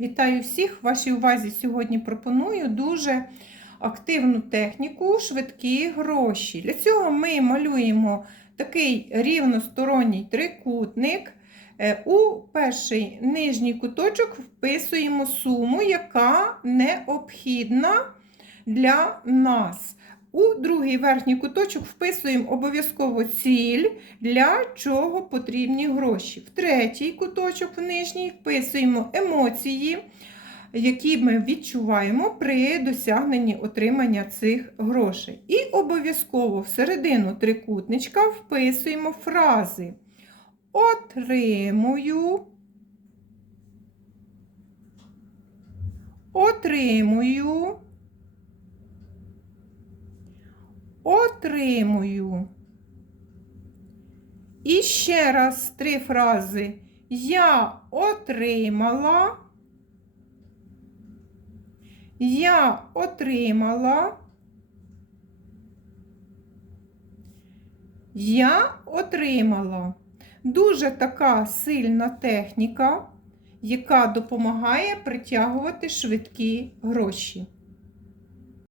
Вітаю всіх! Вашій увазі сьогодні пропоную дуже активну техніку швидкі гроші. Для цього ми малюємо такий рівносторонній трикутник. Е, У перший нижній куточок вписуємо суму, яка необхідна для нас. У другий верхній куточок вписуємо обов'язково ціль, для чого потрібні гроші. В третій куточок, в нижній, вписуємо емоції, які ми відчуваємо при досягненні отримання цих грошей. І обов'язково всередину трикутничка вписуємо фрази. Отримую. Отримую. Отримую. І ще раз три фрази. Я отримала. Я отримала. Я отримала. Дуже така сильна техніка, яка допомагає притягувати швидкі гроші.